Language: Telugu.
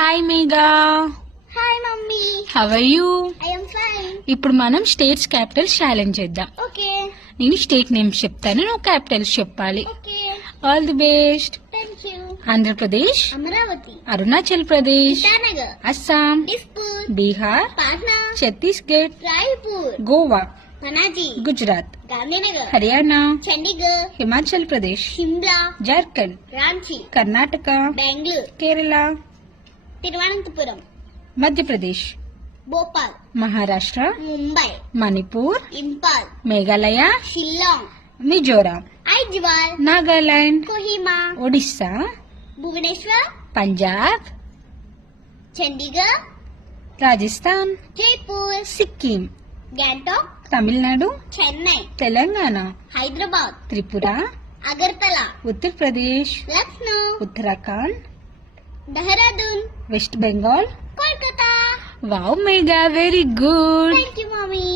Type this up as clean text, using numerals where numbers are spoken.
Hi Megha. Hi mummy. How are you? I am fine. ఇప్పుడు మనం స్టేట్స్ క్యాపిటల్స్ ఛాలెంజ్ చేద్దాం. ఓకే నేను స్టేట్ నేమ్స్ చెప్తాను, నువ్వు క్యాపిటల్స్ చెప్పాలి. Okay all the best. Thank you. Andhra Pradesh, Amaravati, Arunachal Pradesh, Itanagar, Assam, Dispur, Bihar, Patna, Chhattisgarh, Raipur, Goa, Panaji, Gujarat, Gandhinagar, Haryana, Chandigarh, Himachal Pradesh, Shimla, Jharkhand, Ranchi, Karnataka, Bengaluru, Kerala, Thiruvananthapuram, Madhya Pradesh, Bhopal, Maharashtra, Mumbai, Manipur, Imphal, Meghalaya, Shillong, Mizoram, Aizawl, Nagaland, Kohima, Odisha, Bhubaneswar, Punjab, Chandigarh, Rajasthan, Jaipur, Sikkim, Gangtok, Tamil Nadu, Chennai, Telangana, Hyderabad, Tripura, Agartala, Uttar Pradesh, Lucknow, Uttarakhand, Dehradun, west Bengal. Kolkata. Wow Megha, very good. Thank you mummy.